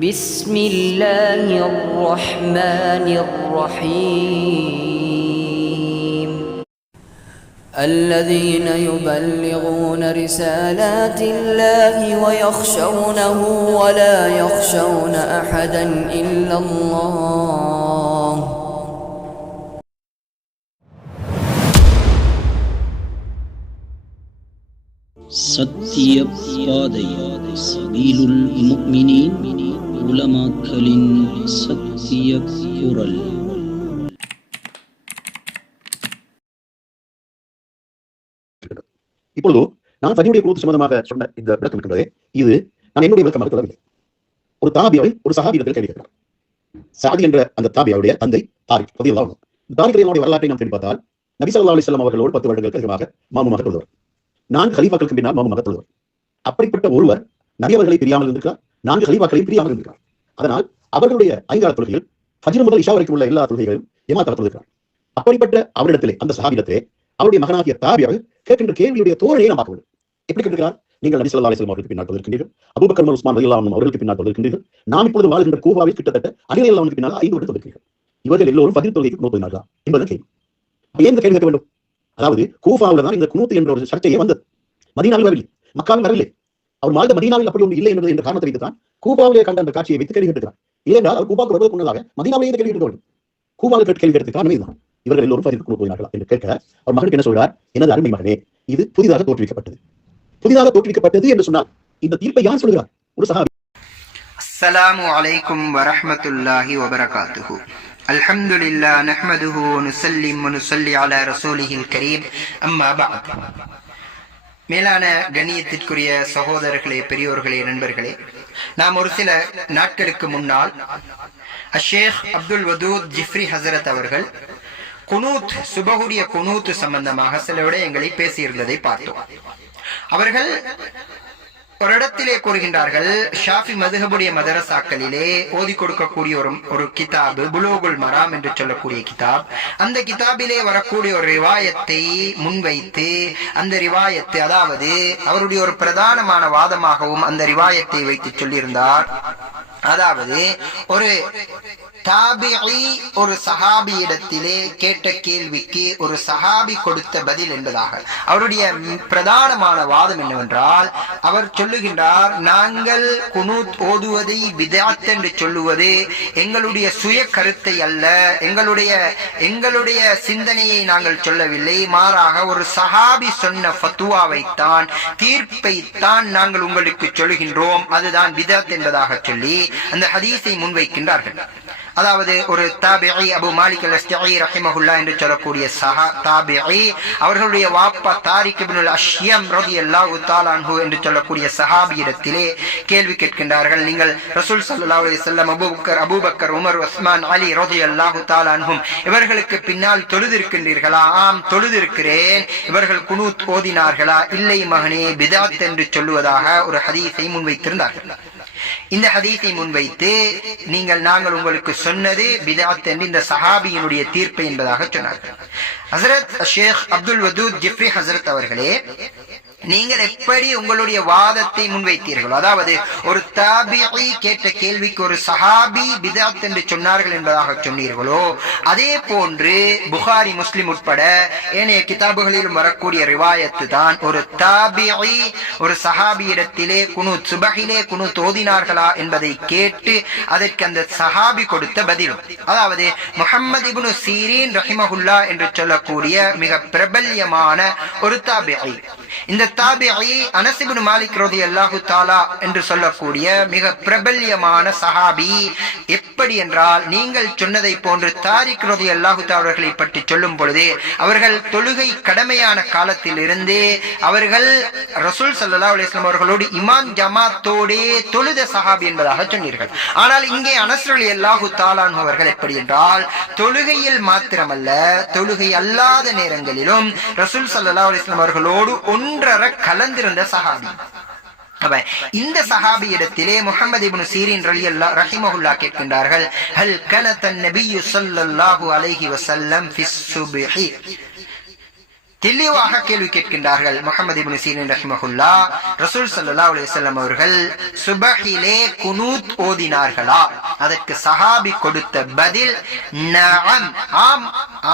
بسم الله الرحمن الرحيم الذين يبلغون رسالات الله ويخشونه ولا يخشون أحدا إلا الله சத்திய பாதை சபீலுல் முஃமினீன் உலமாக்களின் சத்திய குரல். இப்பொழுது நான் தனியுடைய குரூத் சம்பந்தமாக சொன்ன இந்த விளக்கம் இருக்கின்றதே, இது நான் என்னுடைய விளக்கமாக சொல்லவில்லை. ஒரு தாபியாவை ஒரு சஹாபியிடத்தில் கேள்வி கேட்கிறார். சாதி என்ற அந்த தாபியாவுடைய தந்தை தாரிக் ரலியல்லாஹு அன்ஹு. தாரிக் ரலியல்லாஹு வரலாற்றை நாம் தேடி பார்த்தால் நபி ஸல்லல்லாஹு அலைஹி வஸல்லம் அவர்களோடு 10 வருடங்களுக்கு அதிகமாக மாமுமாக தொழுதவர். 4 கலீஃபாக்களுக்கு பின்னால் மாமுமாக தொழுதவர். அப்படிப்பட்ட ஒருவர் நபி அவர்களை பிரியாமல் இருந்திருக்கிறார், 4 கலீஃபாக்களையும் பிரியாமல் இருந்திருக்கிறார். அதனால் அவர்களுடைய 5 கால தொழுகைகள் ஃபஜ்ர் முதல் இஷா வரைக்கும் உள்ள எல்லா தொழுகைகளையும் ஜமாத்தாக தொழுகிறார். அப்படிப்பட்ட அவரிடத்திலே, அந்த சஹாபியிடத்திலே அவருடைய மகனாகிய தாபியாக கேட்கின்ற கேள்வியுடைய தோழையை நாம் பார்க்க வேண்டும். எப்படி கேட்கிறார்? நீங்கள் நபி ஸல்லல்லாஹு அலைஹி வஸல்லம் அவர்களுக்கு பின்னால் தொழுகின்றீர்கள், அபூபக்கர் உமர் உஸ்மான் ரலியல்லாஹு அன்ஹும் அவர்களுக்கு பின்னால் தொழுகின்றீர்கள், நாம் இப்பொழுது வாழ்கின்ற கூஃபாவில் கிட்டத்தட்ட அலி ரலியல்லாஹு அன்ஹுக்கு பின்னால் 5 வருடம் தொழுகிறீர்கள். இவர்கள் எல்லோரும் ஃபஜ்ர் தொழுகைக்கு குனூத் ஓதினார்களா என்பது கேள்வி. ஏன் இந்த கேள்வி கேட்க வேண்டும்? அதாவது கூஃபாவில் தான் இந்த குனூத் என்ற ஒரு சர்ச்சையே வந்தது. மதீனாவில் வரவில்லை, மக்காவில் வரவில்லை. அவர் வாழ்ந்த மதீனாவில் அப்படி ஒன்று இல்லை என்பது என்ற காரணத்தை வைத்துத்தான் கூஃபாவிலே கண்ட அந்த காட்சியை வைத்து கேள்வி கேட்கிறார். ஏனென்றால் அவர் கூஃபாவுக்கு வருவதற்கு முன்னதாக மதீனாவிலே இந்த கேள்வி கேட்க வேண்டும். கூஃபாவில் கேள்வி கேட்க காரணமே இதுதான். இவர்கள் எல்லோரும் ஃபஜ்ர் குனூத் ஓதினார்களா என்று கேட்க அவர் மகனுக்கு என்ன சொல்றார்? எனது அருமை மகனே, இது புதிதாக தோற்றுவிக்கப்பட்டது. புதிதாக தோற்றுவிக்கப்பட்டது என்று சொன்னால் இந்த தீர்ப்பை யார் சொல்கிறார்? ஒரு சஹாபி. அஸ்ஸலாமு அலைக்கும் வரஹ்மத்துல்லாஹி வபரகாத்துஹு. அல்ஹம்துலில்லாஹ் நஹ்மதுஹு வ நுஸல்லிம் வ நுஸல்லி அலா ரசூலிஹில் கரீம். அம்மா பஅத். மேலான கண்ணியத்திற்குரிய சகோதரர்களே, பெரியோர்களே, நண்பர்களே, நாம் ஒரு சில நாட்களுக்கு முன்னால் ஷேக் அப்துல் வதூத் ஜிஃப்ரி ஹசரத் அவர்கள் குனூத், சுபஹுடைய குனூத் சம்பந்தமாக சில விடயங்களை பேசியிருந்ததை பார்த்தோம். அவர்கள் ஒரு இடத்திலே கூறுகின்றார்கள், ஷாஃபி மதுஹபுடைய மதரசாக்களிலே ஓதி கொடுக்கக்கூடிய ஒரு கிதாபு புலூகுல் மராம் என்று சொல்லக்கூடிய கிதாப், அந்த கிதாபிலே வரக்கூடிய ஒரு ரிவாயத்தை முன்வைத்து அந்த ரிவாயத்து, அதாவது அவருடைய ஒரு பிரதானமான வாதமாகவும் அந்த ரிவாயத்தை வைத்து சொல்லியிருந்தார். அதாவது ஒரு தாபிஈ ஒரு சஹாபி இடத்திலே கேட்ட கேள்விக்கு ஒரு சஹாபி கொடுத்த பதில் என்பதாக அவருடைய பிரதானமான வாதம் என்னவென்றால், அவர் சொல்லுகின்றார், நாங்கள் குனூத் ஓதுவதை பித்அத் என்று சொல்லுவது எங்களுடைய சுய கருத்தை அல்ல, எங்களுடைய சிந்தனையை நாங்கள் சொல்லவில்லை, மாறாக ஒரு சஹாபி சொன்ன ஃபத்வாவைத்தான், தீர்ப்பைத்தான் நாங்கள் உங்களுக்கு சொல்லுகின்றோம், அதுதான் பித்அத் என்பதாக சொல்லி அந்த ஹதீஸை முன்வைக்கின்றார்கள். அதாவது ஒரு தாபிஈ அபு மாலிக் அல்-அஷ்ஜஇ ரஹிமஹுல்லாஹ் என்று சொல்லக்கூடிய தாபிஈ, அவர்களுடைய வாப்பா தாரிக் இப்னுல் அஷ்யம் ரலியல்லாஹு தஆலா அன்ஹு என்று சொல்லக்கூடிய சஹாபியிடத்திலே கேள்வி கேட்கின்றார்கள், நீங்கள் ரசூல் ஸல்லல்லாஹு அலைஹி வஸல்லம், அபூபக்கர், உமர், உஸ்மான், அலி ரலியல்லாஹு தஆலா அன்ஹும் இவர்களுக்கு பின்னால் தொழுதிருக்கின்றீர்களா? ஆம், தொழுதிருக்கிறேன். இவர்கள் குனூத் ஓதினார்களா? இல்லை மகனே, பித்அத் என்று சொல்லுவதாக ஒரு ஹதீஸை முன்வைத்திருந்தார்கள். இந்த ஹதீஸை முன்வைத்து நாங்கள் உங்களுக்கு சொன்னது பித்அத் என்று இந்த சஹாபியினுடைய தீர்ப்பு என்பதாக சொன்னார்கள். ஹஜ்ரத் ஷேக் அப்துல் வதூத் ஜிஃப்ரி ஹசரத் அவர்களே, நீங்கள் எப்படி உங்களுடைய வாதத்தை முன்வைத்தீர்களோ, அதாவது ஒரு தாபிஈ கேட்ட கேள்விக்கு ஒரு சஹாபி பித்அத் என்று சொன்னார்கள் என்பதாக சொன்னீர்களோ, அதே போன்று புகாரி, முஸ்லிம் உட்பட ஏனைய கிதாபுகளிலும் வரக்கூடிய ரிவாயத்து தான் ஒரு தாபிஈ ஒரு சஹாபி இடத்திலே குனூத், சுபஹிலே குனூத் ஓதினார்களா என்பதை கேட்டு அதற்கு அந்த சஹாபி கொடுத்த பதிலும், அதாவது முஹம்மது இப்னு சீரீன் ரஹிமஹுல்லாஹ் என்று சொல்லக்கூடிய மிக பிரபல்யமான ஒரு தாபிஈ. இந்த தாபிஈ அனஸ் இப்னு மாலிக் ரலியல்லாஹு தஆலா என்று சொல்லக்கூடிய மிக பிரபல்யமான சஹாபி. எப்படி என்றால், நீங்கள் சொன்னதை போன்று தாரிக் ரலியல்லாஹு தஆலா அவர்களை பற்றி சொல்லும் பொழுது அவர்கள் தொழுகை கடமையான காலத்தில் இருந்து அவர்கள் ரசூல் ஸல்லல்லாஹு அலைஹி வஸல்லம் அவர்களோடு இமாம் ஜமாத்தோடே தொழுத சஹாபி என்பதாக சொன்னீர்கள். ஆனால் இங்கே அனஸ் ரலியல்லாஹு தஆலா அவர்கள் எப்படி என்றால், தொழுகையில் மாத்திரமல்ல, தொழுகை அல்லாத நேரங்களிலும் ரசூல் ஸல்லல்லாஹு அலைஹி வஸல்லம் அவர்களோடு ஒன்றரை கலந்திருந்த சஹாபி. இந்த சஹாபி இடத்திலே முஹம்மது இப்னு சீரின் ரஹிமஹுல்லாஹ் கேட்கின்றார்கள், ஹல் கனத நபியு ஸல்லல்லாஹு அலைஹி வஸல்லம் ஃபிஸ் சுப்ஹி, தெளிவாக கேள்வி கேட்கின்றார்கள். முஹம்மது இப்னு சீரின் ரஹிமஹுல்லாஹ், ரசூல் ஸல்லல்லாஹு அலைஹி வஸல்லம் அவர்கள் சுபஹிலே குனூத் ஓதினார்களா? அதற்கு சஹாபி கொடுத்த பதில் நஅம், ஆம்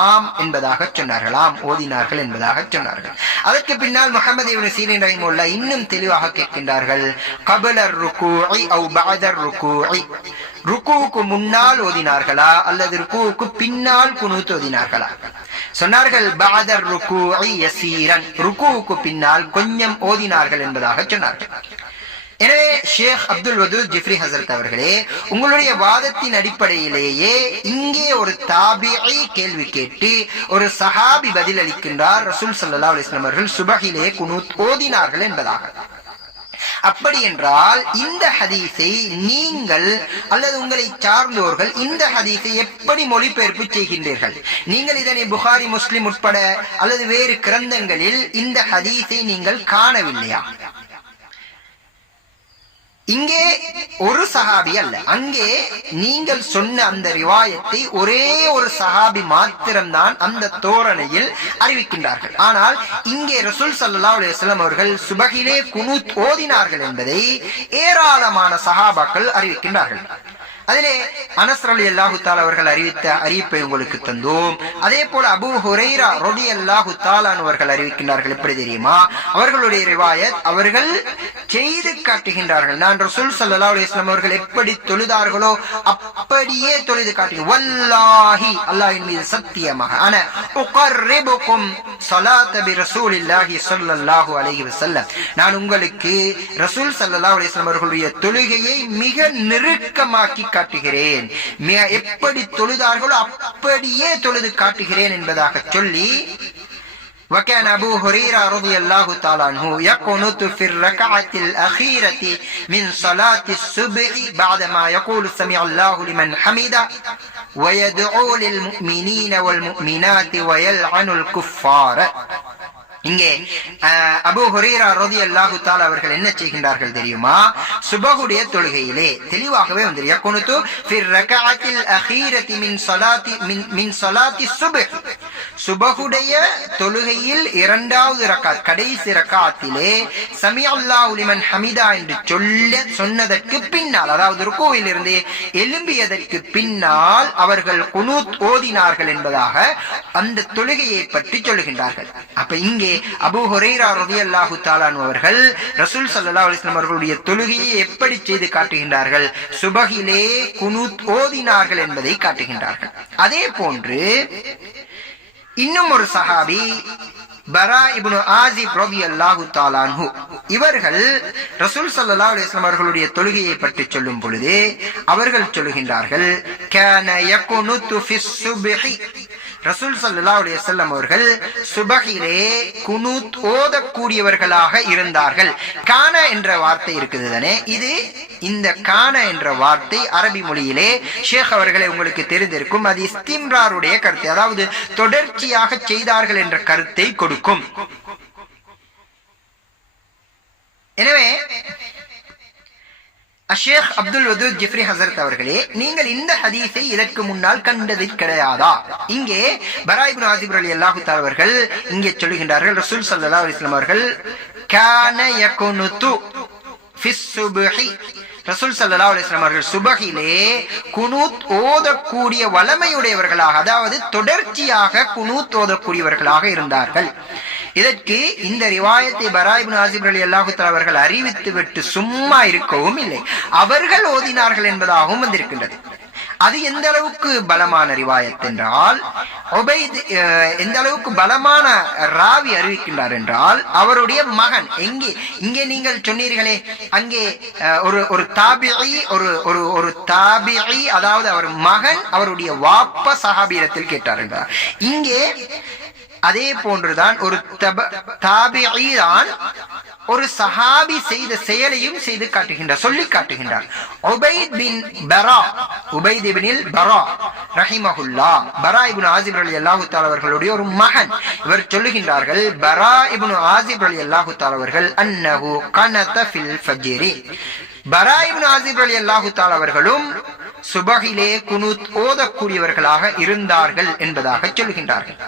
ஆம் என்பதாக சொன்னார்கள். ஆம் ஓதினார்கள் என்பதாக சொன்னார்கள். அதற்கு பின்னால் முஹம்மது இப்னு சீரின் ரஹிமஹுல்லாஹ் இன்னும் தெளிவாக கேட்கின்றார்கள், கபல ருகூஇ அவ் பஅத ருகூஇ, ருகூவுக்கு முன்னால் ஓதினார்களா அல்லது ருகூவுக்கு பின்னால் குனூத் ஓதினார்களா? சொன்னார்கள் பஅத ருகூஇ யஸீரன், ருகூவுக்கு பின்னால் கொஞ்சம் ஓதினார்கள் என்பதாக சொன்னார்கள். எனவே ஷேக் அப்துல் வதூத் ஜிஃப்ரி ஹசரத் அவர்களே, உங்களுடைய வாதத்தின் அடிப்படையிலேயே இங்கே ஒரு தாபிஈ கேள்வி கேட்டு ஒரு சஹாபி பதில் அளிக்கின்றார், ரசூல் ஸல்லல்லாஹு அலைஹி வஸல்லம் அவர்கள் சுபஹிலே குனூத் ஓதினார்கள் என்பதாக. அப்படி என்றால் இந்த ஹதீஸை நீங்கள் அல்லது உங்களை சார்ந்தோர்கள் இந்த ஹதீஸை எப்படி மொழிபெயர்ப்பு செய்கின்றீர்கள்? நீங்கள் இதனை புகாரி, முஸ்லிம் உட்பட அல்லது வேறு கிரந்தங்களில் இந்த ஹதீஸை நீங்கள் காணவில்லையா? இங்கே ஒரு சஹாபி அல்ல, அங்கே நீங்கள் சொன்ன அந்த ரிவாயத்தை ஒரே ஒரு சஹாபி மாத்திரம்தான் அந்த தோரணையில் அறிவிக்கின்றார்கள். ஆனால் இங்கே ரசூல் ஸல்லல்லாஹு அலைஹி வஸல்லம் அவர்கள் சுபஹிலே குனூத் ஓதினார்கள் என்பதை ஏராளமான சஹாபாக்கள் அறிவிக்கின்றார்கள். அதிலே அனஸ் ரலியல்லாஹு தஆலா அவர்கள் அறிவித்த அறிவிப்பை உங்களுக்கு தந்தோம். அதே போல அபூ ஹுரைரா ரலியல்லாஹு தஆலா அவர்கள் அறிவிக்கின்றார்கள். எப்படி தெரியுமா? அவர்களுடைய ரிவாயத் அவர்கள் செய்து காட்டுகின்றார்கள். நான் ரசூல் ஸல்லல்லாஹு அலைஹி வஸல்லம் அவர்கள் எப்படி தொழுதார்களோ அப்படியே தொழுது காட்டுகிறேன். வல்லாஹி, அல்லாஹ்வின் மீது சத்தியமாக, அன உகர்ரிபுகும் ஸலாத பி ரசூலில்லாஹி ஸல்லல்லாஹு அலைஹி வஸல்லம், நான் உங்களுக்கு ரசூல் ஸல்லல்லாஹு அலைஹி வஸல்லம் அவர்களுடைய தொழுகையை மிக நெருக்கமாக்கி காட்டுகிறேன், எப்படி தொழுதார்களோ அப்படியே தொழுது காட்டுகிறேன் என்பதாக சொல்லி, وكان أبو هريرة رضي الله تعالى عنه يقنط في الركعة الأخيرة من صلاة الصبح بعدما يقول سمع الله لمن حمده ويدعو للمؤمنين والمؤمنات ويلعن الكفار. இங்கே அபூ ஹுரைரா ரலியல்லாஹு தஆலா அவர்கள் என்ன செய்கின்றார்கள் தெரியுமா? சுபஹுடைய தொழுகையிலே தெளிவாகவே வந்து யகுனுது ஃபி ரக்அத்தில் அகீரத்தி மின் ஸலாத்தி சுப்ஹ், சுபஹுடைய தொழுகையில் இரண்டாவது ரக்காத், கடைசி ரக்காத்திலே சமிஅல்லாஹு லிமன் ஹமிதா என்று சொன்னதற்கு பின்னால், அதாவது ருக்கூவில் இருந்து எழும்பியதற்கு பின்னால் அவர்கள் குனூத் ஓதினார்கள் என்பதாக அந்த தொழுகையை பற்றி சொல்லுகின்றார்கள். அப்ப இங்கே அபூ ஹுரைரா ரலியல்லாஹு தஆலா அவர்கள் ரசூல் ஸல்லல்லாஹு அலைஹி வஸல்லம் அவர்களுடைய தொழுகையை எப்படி செய்து காட்டுகின்றார்கள்? சுபஹிலே குனூத் ஓதினார்கள் என்பதை காட்டுகின்றார்கள். அதே போன்று இன்னும் ஒரு சஹாபி பரா இப்னு ஆசிப் ரலியல்லாஹு தஆலா அன்ஹு, இவர்கள் ரசூல் ஸல்லல்லாஹு அலைஹி வஸல்லம் அவர்களுடைய தொழுகையை பற்றி சொல்லும் பொழுது அவர்கள் சொல்லுகின்றார்கள், கான யகுனுது ஃபிஸ் சுப்ஹி, ரசூல் ஸல்லல்லாஹு அலைஹி வஸல்லம் அவர்கள் சுபஹிலே குனூத் ஓதக்கூடியவர்களாக இருந்தார்கள். கான என்ற வார்த்தை இருக்குது தானே, இது இந்த கான என்ற வார்த்தை அரபி மொழியிலே ஷேக் அவர்களை உங்களுக்கு தெரிந்திருக்கும், அது இஸ்திம்ராருடைய கருத்தை, அதாவது தொடர்ச்சியாக செய்தார்கள் என்ற கருத்தை கொடுக்கும். எனவே ஷேக் அப்துல் வதூத் ஜிஃப்ரி ஹசரத் அவர்களே, நீங்கள் இந்த ஹதீஸை இதற்கு முன்னால் கண்டது கிடையாதா? இங்கே பரா இப்னு ஆசிப் ரலியல்லாஹு தஆலா அவர்கள் இங்கே சொல்லுகின்றார்கள், ரசூல் ஸல்லல்லாஹு அலைஹி வஸல்லம் அவர்கள் கான யகுனுது ஃபிஸ் சுப்ஹி, ரசூல் ஸல்லல்லாஹு அலைஹி வஸல்லம் அவர்கள் சுபஹிலே குனூத் ஓதக்கூடிய வளமையுடையவர்களாக, அதாவது தொடர்ச்சியாக குனூத் ஓதக்கூடியவர்களாக இருந்தார்கள். இதற்கு இந்த ரிவாயத்தை பரா இப்னு ஆசிப் ரலியல்லாஹு தஆலா அவர்கள் அறிவித்து விட்டு சும்மா இருக்கவும் இல்லை, அவர்கள் ஓதினார்கள் என்பதாகவும் வந்திருக்கின்றது. அது எந்த அளவுக்கு பலமான ரிவாயத் என்றால், உபைத் எந்த அளவுக்கு பலமான ராவி அறிவிக்கின்றார் என்றால், அவருடைய மகன் இங்கே நீங்கள் சொன்னீர்களே, அங்கே ஒரு தாபிஈ ஒரு தாபிஈ, அதாவது அவர் மகன் அவருடைய வாப்ப சஹாபியிடத்தில் கேட்டார் என்றார். இங்கே அதே போன்றுதான் ஒரு தாபிஈ தான் ஒரு சஹாபி செய்த செயலையும் செய்து காட்டுகின்றார், சொல்லி காட்டுகின்றார். உபைத் இப்னு பரா ரஹிமஹுல்லாஹ், பரா இப்னு ஆசிப் ரலியல்லாஹு தஆலா அவர்களுடைய ஒரு மகன், இவர் சொல்லுகின்றார்கள், பரா இப்னு ஆசிப் ரலியல்லாஹு தஆலா அவர்கள் அன்னஹு கனத ஃபில் ஃபஜ்ரி, பரா இப்னு ஆசிப் ரலியல்லாஹு தஆலா அவர்களும் சுபஹிலே குனூத் ஓதக்கூடியவர்களாக இருந்தார்கள் என்பதாக சொல்லுகின்றார்கள்.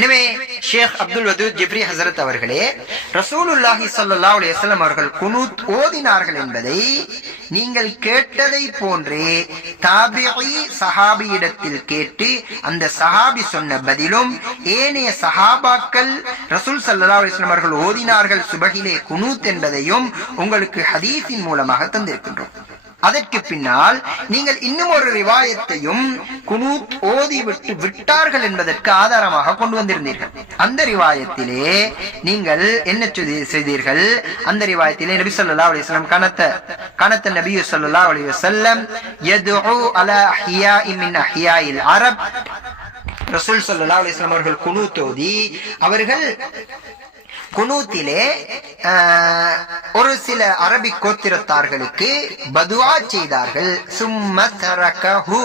எனவே ஷேக் அப்துல் வதூத் ஜிப்ரி ஹசரத் அவர்களே, ரசூலுல்லாஹி ஸல்லல்லாஹு அலைஹி வஸல்லம் அவர்கள் குனூத் ஓதினார்கள் என்பதை நீங்கள் கேட்டதை போன்றே தாபிஈ சஹாபியிடத்தில் கேட்டு அந்த சஹாபி சொன்ன பதிலும் ஏனைய சஹாபாக்கள் ரசூல் ஸல்லல்லாஹு அலைஹி வஸல்லம் அவர்கள் ஓதினார்கள் சுபஹிலே குனூத் என்பதையும் உங்களுக்கு ஹதீஸின் மூலமாக தந்திருக்கின்றோம். அதற்கு பின்னால் நீங்கள் இன்னும் ஒரு ரிவாயத்தையும் குனூத் ஓதி விட்டார்கள் என்பதற்கு ஆதாரமாக கொண்டு வந்திருந்தீர்கள். அந்த ரிவாயத்திலே நீங்கள் என்ன செய்தீர்கள்? அந்த ரிவாயத்திலே நபி ஸல்லல்லாஹு அலைஹி வஸல்லம் கனத்த நபி ஸல்லல்லாஹு அலைஹி வஸல்லம் யதுஉ அலா அஹ்யாஇ மின் அஹ்யாஇல் அரப். ரசூல் ஸல்லல்லாஹு அலைஹி வஸல்லம் அவர்கள் குனூத் ஓதி அவர்கள் குனூத்திலே ஒரு சில அரபி கோத்திரத்தார்களுக்கு பதுவா செய்தார்கள். சும்ம தரகஹு,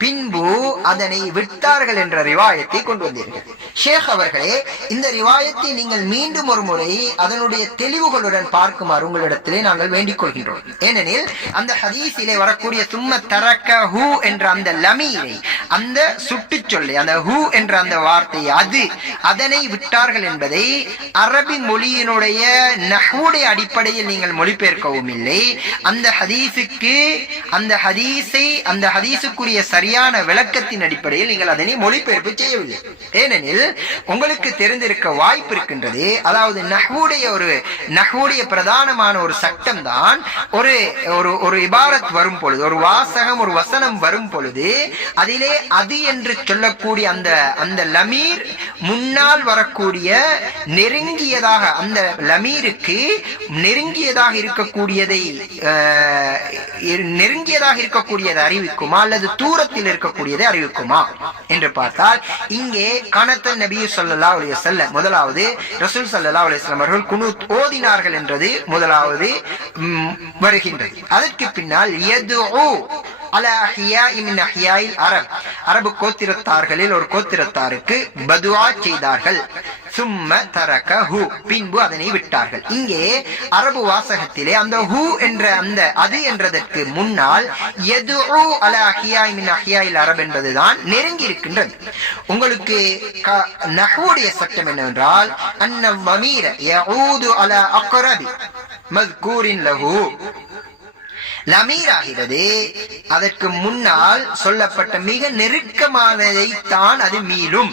பின்பு அதனை விட்டார்கள் என்ற ரிவாயத்தை கொண்டு வந்தீர்கள். ஷேக் அவர்களே, இந்த ரிவாயத்தை நீங்கள் மீண்டும் ஒரு முறை அதனுடைய தெளிவுகளுடன் பார்க்குமாறு உங்களிடத்திலே நாங்கள் வேண்டிக் கொள்கின்றோம். ஏனெனில் அந்த ஹதீஸிலே வரக்கூடிய சும்ம தரகஹு என்ற அந்த லமீரை, அந்த சுட்டு சொல்லி, அந்த ஹூ என்ற அந்த வார்த்தை, அதனை விட்டார்கள் என்பதை அரபி மொழியினுடைய நஹ்வுடைய அடிப்படையில் நீங்கள் மொழிபெயர்க்கவும் இல்லை. அந்த ஹதீஸுக்குரிய சரியான விளக்கத்தின் அடிப்படையில் நீங்கள் அதனை மொழிபெயர்ப்பு செய்யவில்லை. ஏனெனில் உங்களுக்கு தெரிந்திருக்க வாய்ப்பு இருக்கின்றது. அதாவது நஹ்வுடைய பிரதானமான ஒரு சட்டம் தான், ஒரு இபாரத் வரும் பொழுது, ஒரு வாசகம், ஒரு வசனம் வரும் பொழுது அதிலே அது என்று சொல்லக்கூடிய அந்த லமீர் முன்னால் வரக்கூடிய நெருங்கியதாக, அந்த லமீருக்கு நெருங்கியதாக இருக்கக்கூடியதை அறிவிக்குமா அல்லது தூரத்தில் இருக்கக்கூடியதை அறிவிக்குமா என்று பார்த்தால், இங்கே கனத்த நபி ஸல்லல்லாஹு அலைஹி வஸல்லம், முதலாவது ரசூல் ஸல்லல்லாஹு அலைஹி வஸல்லம் அவர்கள் குனூத் ஓதினார்கள் என்றது முதலாவது வருகின்றது. அதற்கு பின்னால் யதுஉ அலா அஹ்யாஇ மின் அஹ்யாஇல் அரப், அரபு கோத்திரத்தார்களில் ஒரு கோத்திரத்தாருக்கு பதுவா செய்தார்கள். சும்ம தரகஹு, பின்பு அதனை விட்டார்கள். இங்கே அரபு வாசகத்திலே அந்த ஹூ என்ற அந்த அது என்றதற்கு முன்னால் யதுஉ அலா அஹ்யாஇ மின் அஹ்யாஇல் அரப் என்பதுதான் நெருங்கி இருக்கின்றது. உங்களுக்கு நஹ்வுடைய சட்டம் என்னவென்றால், அன்ன ضمீர யஊது அலா அக்ரபி மذ்கூரின் லஹு, லமீர் ஆகிறது அதற்கு முன்னால் சொல்லப்பட்ட மிக நெருக்கமானதை தான் அது மீளும்.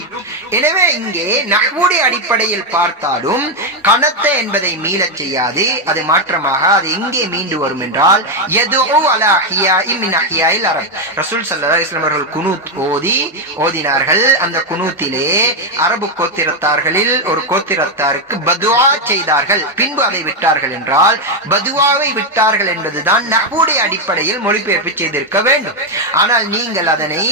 எனவே இங்கே நஹ்வுடைய அடிப்படையில் பார்த்தாலும் கனத்த என்பதை மீளச் செய்யாது, அது மாற்றமாக அது எங்கே மீண்டு வரும் என்றால் யதுஉ அலா அஹ்யாஇ மின் அஹ்யாஇல் அரப். ரசூல் ஸல்லல்லாஹு அலைஹி வஸல்லம் அவர்கள் குனூத் ஓதினார்கள். அந்த குனூத்திலே அரபு கோத்திரத்தார்களில் ஒரு கோத்திரத்தாருக்கு பதுவா செய்தார்கள், பின்பு அதை விட்டார்கள் என்றால் பதுவாவை விட்டார்கள் என்பதுதான் நஹ்வு அடிப்படையில் மொழிபெயர்ப்பு செய்திருக்க வேண்டும். ஆனால் நீங்கள் அதனை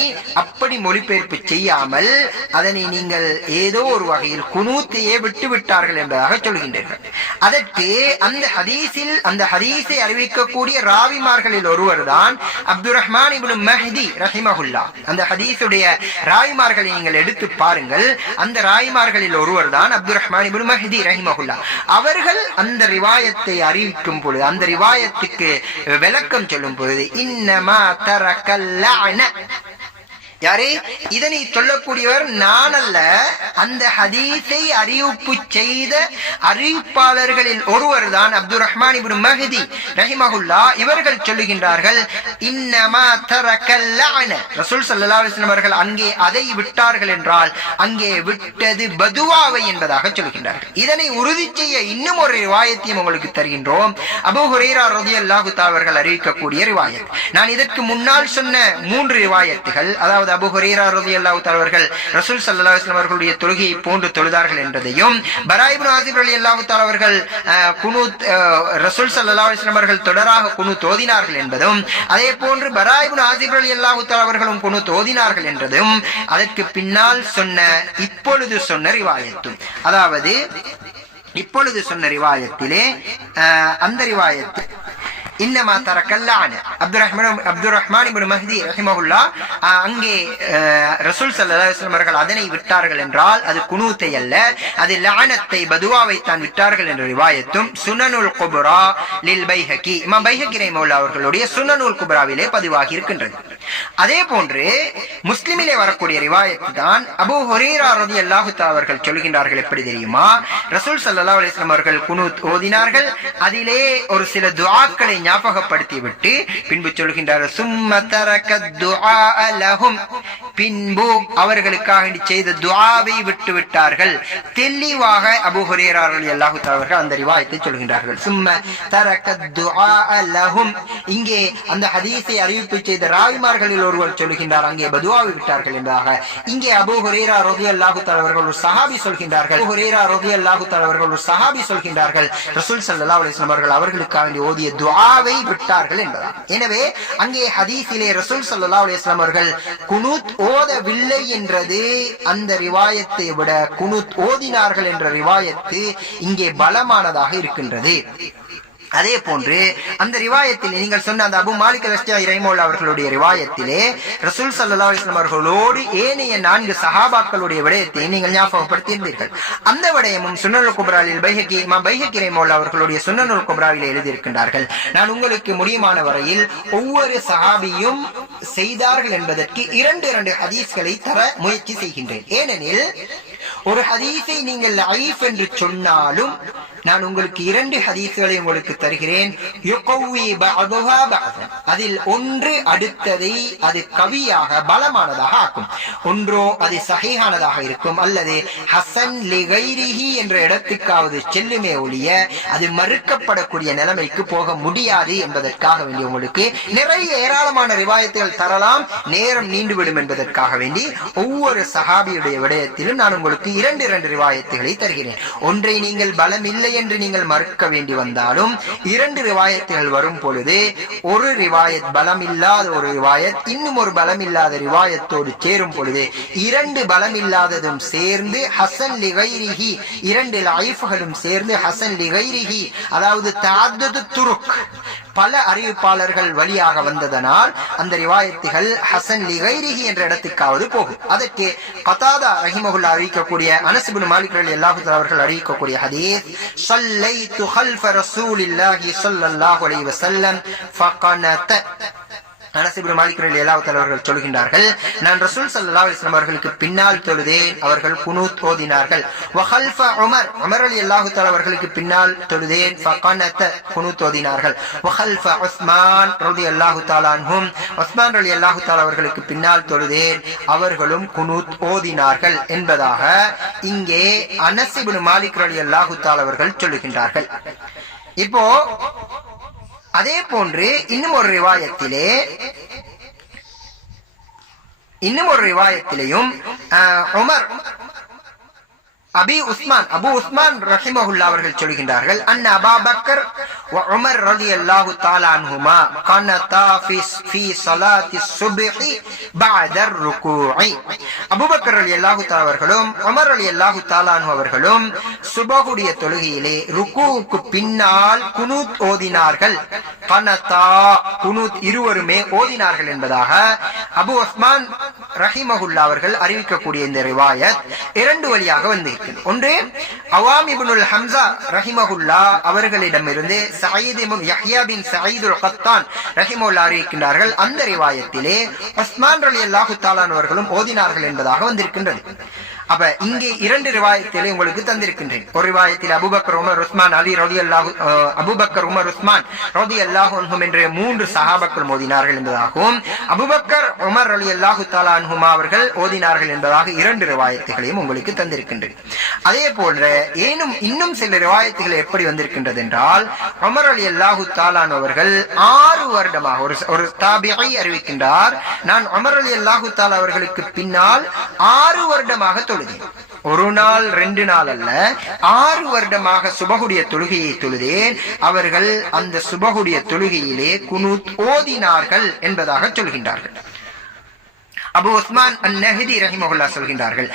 அப்படி மொழிபெயர்ப்பு செய்யாமல் அதனை நீங்கள் ஏதோ ஒரு வகையில் குனூத்தையே விட்டு விட்டார்கள் என்பதாக சொல்கின்றீர்கள். அதற்கு அந்த ஹதீஸை அறிவிக்கக்கூடிய ராவிமார்களில் ஒருவர் தான் அப்துர் ரஹ்மான் இப்னு மஹ்தி ரஹிமஹுல்லா. அந்த ஹதீஸுடைய ராவிமார்களை நீங்கள் எடுத்து பாருங்கள். அந்த ராவிமார்களில் ஒருவர் தான் அப்துர் ரஹ்மான் இப்னு மஹ்தி ரஹிமஹுல்லா. அவர்கள் அந்த ரிவாயத்தை அறிவிக்கும் பொழுது, அந்த ரிவாயத்துக்கு விளக்கம் சொல்லும் பொழுது, இன்னமா தரக்கல் லஅன, யாரே இதனை சொல்லக்கூடியவர் நான் அல்ல, அந்த ஹதீஸை அறிவிப்பு செய்த அறிவிப்பாளர்களில் ஒருவர் தான் அப்துர் ரஹ்மான் இப்னு மஹ்தி ரஹிமஹுல்லா. இவர்கள் சொல்லுகின்றார்கள், இன்னமா தரக்கல் லஅன, ரசூல் ஸல்லல்லாஹு அலைஹி வஸல்லம் அவர்கள் அங்கே அதை விட்டார்கள் என்றால் அங்கே விட்டது பதுவாவை என்பதாக சொல்கின்றார்கள். இதனை உறுதி செய்ய இன்னும் ஒரு ரிவாயத்தையும் உங்களுக்கு தருகின்றோம். அபூ ஹுரைரா ரலியல்லாஹு தஆலா அவர்கள் அறிவிக்கக்கூடிய ரிவாயத். நான் இதற்கு முன்னால் சொன்ன 3 ரிவாயத்துகள், அதாவது அபூ ஹுரைரா ரலியல்லாஹு தஆலா அவர்கள் ரசூல் ஸல்லல்லாஹு அலைஹி வஸல்லம் அவர்களுடைய தொழுகையை போன்று தொழுதார்கள் என்றதையும், பரா இப்னு ஆசிப் ரலியல்லாஹு தஆலா அவர்கள் குனூத் ரசூல் ஸல்லல்லாஹு அலைஹி வஸல்லம் அவர்கள் தொடராக குனூத் ஓதினார்கள் என்பதும், அதே போன்று பரா இப்னு ஆசிப் ரலியல்லாஹு தஆலா அவர்களும் குனூத் ஓதினார்கள் என்றதும், அதற்கு பின்னால் இப்பொழுது சொன்ன ரிவாயத்தும், அதாவது இப்பொழுது சொன்ன ரிவாயத்திலே அந்த ரிவாயத்தில் இன்னமா தரக்கல் லஅன, அப்துர் ரஹ்மான் இப்னு மஹ்தி ரஹிமஹுல்லா அங்கே ரசூல் ஸல்லல்லாஹு அலைஹி வஸல்லம் அவர்கள் அதனை விட்டார்கள் என்றால் அது குனூத்தை அல்ல, அது லஅனத்தை பதுவாவை தான் விட்டார்கள் என்ற ரிவாயத்தும் சுனனுல் குப்ரா லில் பைஹகி, இமாம் பைஹகி ரஹிமஹுல்லா அவர்களுடைய சுனனுல் குப்ராவிலே பதிவாகி இருக்கின்றது. அதே போன்று முஸ்லிமிலே வரக்கூடிய ரிவாயத்து தான் அபூ ஹுரைரா ரலியல்லாஹு தஆலா அவர்கள் சொல்கின்றார்கள். எப்படி தெரியுமா? ரசூல் ஸல்லல்லாஹு அலைஹி வஸல்லம் அவர்கள் குனூத் ஓதினார்கள். அதிலே ஒரு சில துஆக்களை ஞாபகப்படுத்தி விட்டு பின்பு சொல்கின்றார்கள், சும்ம தரக துஆ லஹும், பின்பு அவர்களுக்காக செய்த துஆவை விட்டு விட்டார்கள். தெளிவாக அபூ ஹுரைரா ரலியல்லாஹு தஆலா அவர்கள் அந்த ரிவாயத்தை சொல்கின்றார்கள். சும்ம தரக துஆ லஹும், இங்கே அந்த ஹதீஸை அறிவிப்பு செய்த ராவிமார்களில் ஒருவர் சொல்கின்றார், அங்கே பதுவாவை விட்டார்கள் என்பதாக. இங்கே அபூ ஹுரைரா ரலியல்லாஹு தஆலா அவர்கள் ஒரு சஹாபி சொல்கின்றார்கள். அபூ ஹுரைரா ரலியல்லாஹு தஆலா அவர்கள் ஒரு சஹாபி சொல்கின்றார்கள், ரசூல் ஸல்லல்லாஹு அலைஹி வஸல்லம் அவர்கள் அவர்களுக்காக ஓதிய துஆவை விட்டார்கள் என்பதாக. எனவே அங்கே ஹதீஸிலே ரசூல் ஸல்லல்லாஹு அலைஹி வஸல்லம் அவர்கள் குனூத் ஓதவில்லை என்றது அந்த ரிவாயத்தை விட குனூத் ஓதினார்கள் என்ற ரிவாயத்து இங்கே பலமானதாக இருக்கின்றது. அதே போன்று அந்த ரிவாயத்தில் நீங்கள் சொன்ன அந்த அபு மாலிக் அல்-அஷ்ஜாஇ ரஹிமஹுல்லாஹ் அவர்களுடைய ரிவாயத்திலே ரசூல் ஸல்லல்லாஹு அலைஹி வஸல்லம் அவர்களோடு ஏனைய 4 சஹாபாக்களுடைய விடயத்தை நீங்கள் ஞாபகப்படுத்தியிருந்தீர்கள். அந்த விடயமும் சுனனுல் குப்ராவில் பைஹகி இமாம் பைஹகி ரஹிமஹுல்லாஹ் அவர்களுடைய சுனனுல் குப்ராவில் எழுதியிருக்கின்றார்கள். நான் உங்களுக்கு முடியுமான வரையில் ஒவ்வொரு சஹாபியும் செய்தார்கள் என்பதற்கு 2 ஹதீஸ்களை தர முயற்சி செய்கின்றேன். ஏனெனில் ஒரு ஹதீஸை நீங்கள் லைஃப் என்று சொன்னாலும் நான் உங்களுக்கு 2 ஹதீஸ்களை உங்களுக்கு தருகிறேன். அதில் ஒன்று அடுத்ததை அது கவியாக பலமானதாக ஆக்கும். ஒன்றோ அது சஹீஹானதாக இருக்கும், அல்லது ஹசன் லிகைரிஹி என்ற இடத்துக்காவது செல்லுமே ஒழிய அது மறுக்கப்படக்கூடிய நிலைமைக்கு போக முடியாது என்பதற்காக வேண்டி உங்களுக்கு நிறைய ஏராளமான ரிவாயத்துகள் தரலாம், நேரம் நீண்டுவிடும் என்பதற்காக வேண்டி ஒவ்வொரு சஹாபியுடைய விடயத்திலும் நான் உங்களுக்கு 2 ரிவாயத்துகளை தருகிறேன். ஒன்றை நீங்கள் பலம் இல்லை என்று நீங்கள் மறுக்க வேண்டி வந்தாலும் 2 ரிவாயத்துகள் வரும் பொழுது ஒரு ரிவாயத் பலம் இல்லாத ஒரு ரிவாயத் இன்னும் ஒரு பலம் இல்லாத ரிவாயத்தோடு சேரும் பொழுது 2 பலம் இல்லாததும் சேர்ந்து ஹசன் லிகைரிஹி, 2 லைஃப்களும் சேர்ந்து ஹசன் லிகைரிஹி, அதாவது தஅத்தது துருக், பல அறிவிப்பாளர்கள் வழியாக வந்ததனால் அந்த ரிவாயத்துகள் ஹசன் லிகைரிஹி என்ற இடத்துக்காவது போகும். அதற்கு கதாதா ரஹிமஹுல்லாஹ் அறிவிக்கக்கூடிய அனஸ் இப்னு மாலிக் ரலியல்லாஹு தஆலா அவர்கள் அறிவிக்கக்கூடிய ஹதீஸ், ஸல்லைது கல்ஃப ரசூலில்லாஹி ஸல்லல்லாஹு அலைஹி வஸல்லம் ஃபகனத. அனஸ் இப்னு மாலிக் ரலியல்லாஹு தஆலா அவர்கள் சொல்கின்றார்கள், நான் ரசூல் ஸல்லல்லாஹு அலைஹி வஸல்லம் அவர்களுக்கு பின்னால் தொழுதேன், அவர்கள் குனூத் ஓதினார்கள். வ கல்ஃப உமர், உமர் ரலியல்லாஹு தஆலா அவர்களுக்கு பின்னால் தொழுதேன், ஃபகனத, குனூத் ஓதினார்கள். வ கல்ஃப உஸ்மான் ரலியல்லாஹு தஆலா அன்ஹும், உஸ்மான் ரலியல்லாஹு தஆலா அவர்களுக்கு பின்னால் தொழுதேன், அவர்களும் குனூத் ஓதினார்கள் என்பதாக இங்கே அனஸ் இப்னு மாலிக் ரலியல்லாஹு தஆலா அவர்கள் சொல்லுகின்றார்கள். இப்போ அதே போன்று இன்னும் ஒரு ரிவாயத்திலேயும் உமர் அபு உஸ்மான் ரஹிமஹுல்லாஹ் அவர்கள் சொல்கின்றார்கள், அன்ன அபூபக்கர் வ உமர் ரலியல்லாஹு தஆலா அன்ஹுமா கனதா ஃபீ ஸலாத்தி ஸுப்ஹி பஅத ருகூஇ. அபூபக்கர் ரலியல்லாஹு தஆலா அவர்களும் உமர் ரலியல்லாஹு தஆலா அன்ஹு அவர்களும் சுபஹுடைய தொழுகையிலே ருகூவுக்கு பின்னால் குனூத் ஓதினார்கள். கனதா, குனூத் இருவருமே ஓதினார்கள் என்பதாக அபு உஸ்மான் ரஹிமஹுல்லாஹ் அவர்கள் அறிவிக்கக்கூடிய இந்த ரிவாயத் 2 வழியாக வந்து ஒன்று அவாம் இப்னுல் ஹம்ஸா ரஹிமஹுல்லாஹ் அவர்களிடமிருந்து சயீத் இப்னு யஹ்யா பின் சயீத் அல் கத்தான் ரஹிமஹுல்லாஹ் அறிவிக்கின்றார்கள். அந்த ரிவாயத்திலே உஸ்மான் ரலியல்லாஹு தஆலா அவர்களும் ஓதினார்கள் என்பதாக வந்திருக்கின்றது. அப்ப இங்கே 2 ரிவாயத்திலே உங்களுக்கு தந்திருக்கின்றேன். ஒரு ரிவாயத்தில் அபூபக்கர் உமர் உஸ்மான் அலி ரலியல்லாஹு அபூபக்கர் உமர் உஸ்மான் ரலியல்லாஹு அன்ஹும் என்ற 3 சஹாபாக்கள் ஓதினார்கள் என்பதாகவும் அபூபக்கர் உமர் ரலியல்லாஹு தஆலா அன்ஹுமா அவர்கள் ஓதினார்கள் என்பதாக 2 ரிவாயத்துகளையும் உங்களுக்கு தந்திருக்கின்றேன். அதே போன்ற இன்னும் சில ரிவாயத்துகள் எப்படி வந்திருக்கின்றது என்றால், உமர் ரலியல்லாஹு தஆலா அவர்கள் 6 வருடமாக ஒரு தாபிஈ அறிவிக்கின்றார், நான் உமர் ரலியல்லாஹு தஆலா அவர்களுக்கு பின்னால் 6 வருடமாக தொழுதேன். ஒரு நாள் 2 நாள் அல்ல, 6 வருடமாக சுபஹுடைய தொழுகையை தொழுதேன். அவர்கள் அந்த சுபஹுடைய தொழுகையிலே குனூத் ஓதினார்கள் என்பதாக சொல்கின்றார்கள். அபு உஸ்மான் அன்-நஹ்தி ரஹிமஹுல்லாஹ் சொல்கின்றார்கள்,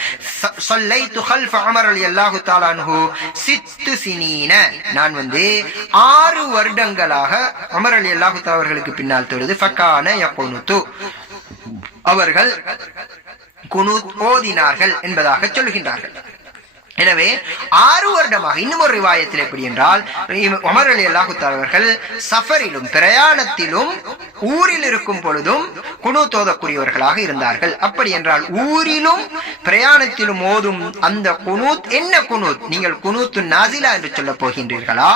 ஸல்லைது கல்ஃப உமர் ரலியல்லாஹு தஆலா அன்ஹு 6 சினீன, நான் 6 வருடங்களாக உமர் ரலியல்லாஹு தஆலா அவர்களுக்கு பின்னால் தொழுது, ஃபகான யகுனுது, அவர்கள் குனூத் ஓதினார்கள் என்பதாக சொல்கின்றார்கள். எனவே 6 வருடமாக. இன்னும் ஒரு ரிவாயத்தில் எப்படி என்றால், உமர் ரலியல்லாஹு தஆலா அவர்கள் சஃபரிலும் பிரயாணத்திலும் ஊரில் இருக்கும் பொழுதும் குனூத் ஓதக்கூடியவர்களாக இருந்தார்கள். அப்படி என்றால் ஊரிலும் பிரயாணத்திலும் ஓதும் அந்த குனூத் என்ன குனூத்? நீங்கள் குனூத்து நாசிலா என்று சொல்ல போகின்றீர்களா?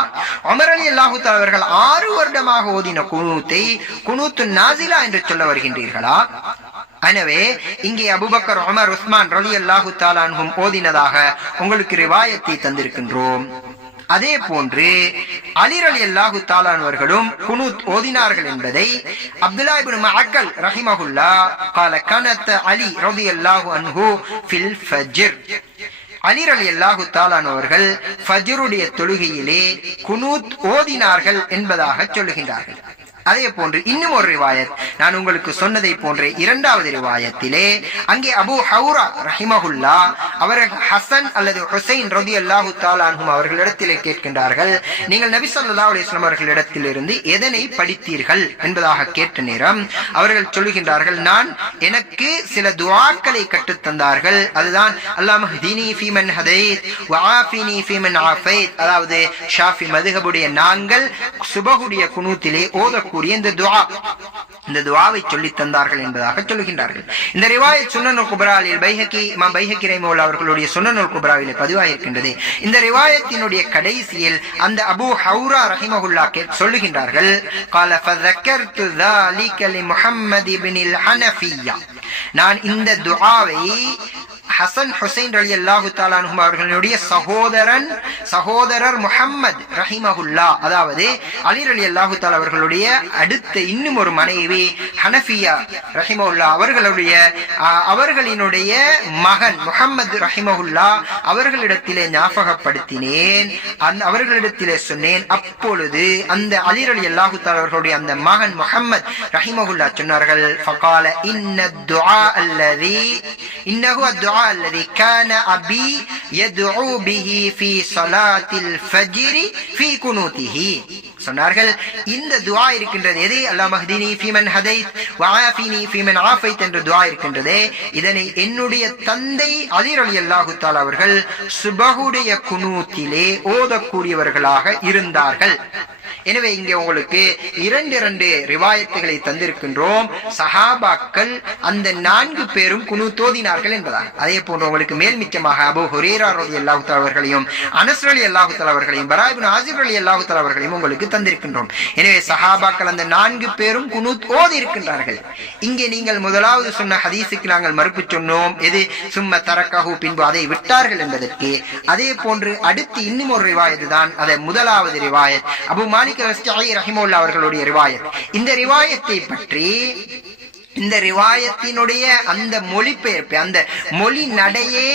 உமர் ரலியல்லாஹு தஆலா அவர்கள் 6 வருடமாக ஓதின குனூத்தை குனூத்து நாசிலா என்று சொல்ல வருகின்றீர்களா? எனவே இங்கே அபூபக்கர், உமர், உஸ்மான் ரலியல்லாஹு தஆலா அன்ஹும் ஓதினதாக உங்களுக்கு ரிவாயத்தை தந்திருக்கின்றோம். அதே போன்று அலி ரலியல்லாஹு தஆலா அவர்களும் குனூத் ஓதினார்கள் என்பதை அப்துல்லா இப்னு மஅக்கல் ரஹிமஹுல்லாஹ் قال كانت علي رضي الله عنه في الفجر. அலி ரலியல்லாஹு தஆலா அவர்கள் ஃபஜ்ருடைய தொழுகையிலே குனூத் ஓதினார்கள் என்பதாக சொல்லுகின்றார்கள். அதே போன்று இன்னும் ஒரு ரிவாயத், நான் உங்களுக்கு சொன்னதை போன்ற 2வது ரிவாயத்திலே அங்கே அபூ ஹௌரா ரஹிமஹுல்லாஹ் அவர்கள் ஹசன் அல்லது ஹுசைன் ரலியல்லாஹு தஆலா அன்ஹும் அவர்களிடத்திலே கேட்கின்றார்கள், நீங்கள் நபி ஸல்லல்லாஹு அலைஹி வஸல்லம் அவர்களிடத்திலிருந்து எதனை படித்தீர்கள் என்பதாக கேட்ட நேரம் அவர்கள் சொல்லுகின்றார்கள், எனக்கு சில துஆக்களை கற்றுத் தந்தார்கள். அதுதான் அல்லாஹ் ஹதீனி ஃபீமன் ஹதைத் வஆஃபினி ஃபீமன் ஆஃபைத். அதாவது ஷாஃபி மதுஹபுடைய நாங்கள் சுபஹுடைய குனூத்திலே ஓத இந்த துஆவை சொல்லி தந்தார்கள் என்பதாக சொல்லுகின்றார்கள். இந்த ரிவாயத் சுனனுல் குப்ராவில் பைஹகி, இமாம் பைஹகி ரஹிமஹுல்லாஹ் அவர்களுடைய சுனனுல் குப்ராவிலே பதிவாகியிருக்கின்றது. இந்த ரிவாயத்தினுடைய கடைசியில் அந்த அபூ ஹௌரா ரஹிமஹுல்லாஹ் சொல்லுகின்றார்கள், قال فذكرت ذلك لمحمد بن الحنفية. நான் இந்த துஆவை ஹசன் ஹுசைன் ரலியல்லாஹு தஆலா அன்ஹும் அவர்களுடைய சகோதரர் முஹம்மது ரஹிமஹுல்லாஹ், அதாவது அலி ரலியல்லாஹு தஆலா அவர்களுடைய அடுத்த இன்னும் ஒரு மனைவி ஹனஃபியா ரஹிமஹுல்லாஹ் அவர்களினுடைய மகன் முஹம்மது ரஹிமஹுல்லாஹ் அவர்களிடத்திலே ஞாபகப்படுத்தினேன், அவர்களிடத்திலே சொன்னேன். அப்பொழுது அந்த அலி ரலியல்லாஹு தஆலா அவர்களுடைய அந்த மகன் முஹம்மது ரஹிமஹுல்லாஹ் சொன்னார்கள், ஃபகால இன்னஹு அத்துஆ الذي كان أبي يدعو به في صلاة الفجر في قنوته. சொன்னார்கள், இந்த துஆ இருக்கின்றது, எதை அல்லாஹ் மஹ்தினி ஃபீமன் ஹதைத் வஆஃபினி ஃபீமன் ஆஃபைத் என்ற துஆ இருக்கின்றதே, இதனை என்னுடைய தந்தை அலி ரலியல்லாஹு தஆலா அவர்கள் சுபஹுடைய குனூத்திலே ஓதக்கூடியவர்களாக இருந்தார்கள். எனவே இங்கே உங்களுக்கு 2 ரிவாயத்துகளை தந்திருக்கின்றோம். சஹாபாக்கள் அந்த 4 பேரும் குனூத் ஓதினார்கள் என்பதாக. அதே போன்று உங்களுக்கு மேல் மிச்சமாக அபூ ஹுரைரா ரலியல்லாஹு தஆலா அவர்களையும் அனஸ் ரலியல்லாஹு தஆலா அவர்களையும் பரா இப்னு ஆசிப் ரலியல்லாஹு தஆலா அவர்களையும் உங்களுக்கு தந்திருக்கின்றோம். எனவே சஹாபாக்கள் அந்த 4 பேரும் குனூத் ஓதி இருக்கின்றார்கள். இங்கே நீங்கள் முதலாவது சொன்ன ஹதீஸுக்கு நாங்கள் மறுப்பு சொன்னோம், எது சும்ம தரக்கஹு, பின்பு அதை விட்டார்கள் என்பதற்கு. அதே போன்று அடுத்து இன்னும் ஒரு ரிவாயத் தான், அதை முதலாவது ரிவாயத் அபூ மாலிக் ரஹிமஹுல்லாஹ் அவர்களுடைய ரிவாயத். இந்த ரிவாயத்தை பற்றி, இந்த ரிவாயத்தினுடைய அந்த மொழிபெயர்ப்பு, அந்த மொழி நடையே